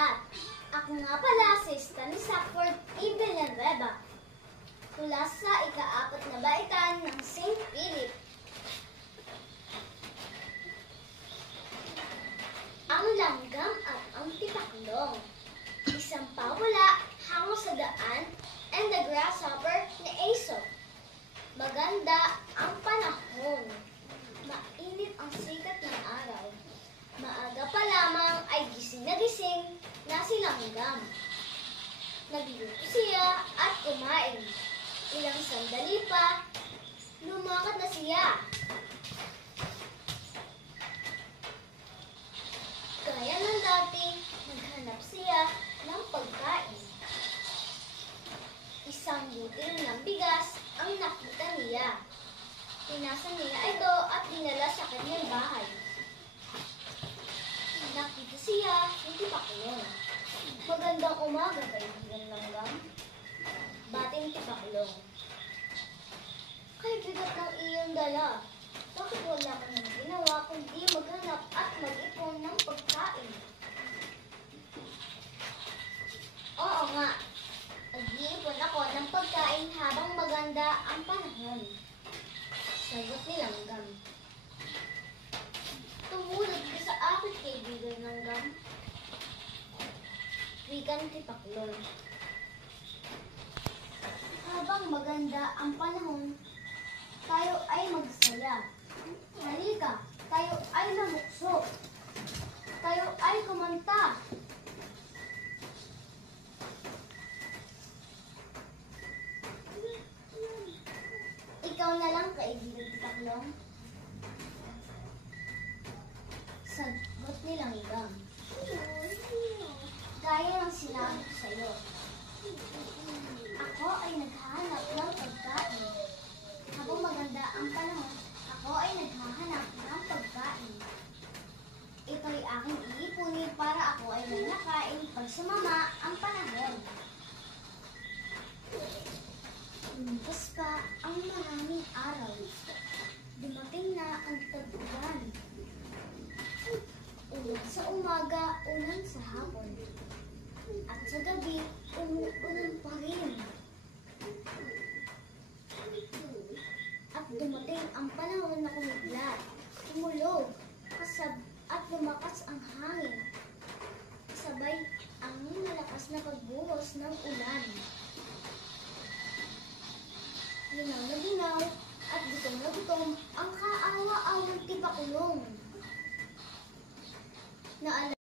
lahat! Ako nga pala si Stanley Sackford E. Villanueva, mula sa ika-4 na baitang ng St. Philip. Ang langgam at ang tipaklong, isang pawala hango sa daan, and the grasshopper ni Aesop. Maganda ang panahon, mainit ang sikat ng araw. Maaga pa lamang ay gising na si langgam. Nagluto siya at kumain. Ilang sandali pa, lumakad na siya. Gaya ng dati, naghanap siya ng pagkain. Isang butil ng bigas ang nakita niya. Pinasa niya ito at dinala sa kanyang bahay. Nakita siya ng tipaklong. Magandang umaga, kaibigan langgam. Bati ng tipaklong. Kay bigat ng iyong dala. Bakit wala ka nang ginawa kundi maghanap at mag-ipon ng pagkain? Oo nga. Nag-iipon ako ng pagkain habang maganda ang panahon. Sagot ni langgam. Tumulad ka sa akin, kaibigan langgam. Wika ng tipaklong. Habang maganda ang panahon, tayo ay magsaya. Halika, tayo ay namukso. Tayo ay kumanta. Ikaw na lang, kaibigan tipaklong. Sagot ni langgam. Gaya ng sinabi ko sa'yo, ako ay naghahanap ng pagkain. Habang maganda ang panahon, ako ay naghahanap ng pagkain. Ito'y aking iipunin para ako ay manakain pag sumama ang panahon. Lumipas pa ang maraming araw. Dumating na ang tag-ulan. Ulan sa umaga, ulan sa hapon. At sa gabi, umuulan pa rin. At dumating ang panahon na kumidlat, tumulog, at lumakas ang hangin. Sabay ang malakas na pagbuhos ng ulan. Linaw na linaw at gutom na gutom ang kaawa-awang tipaklong.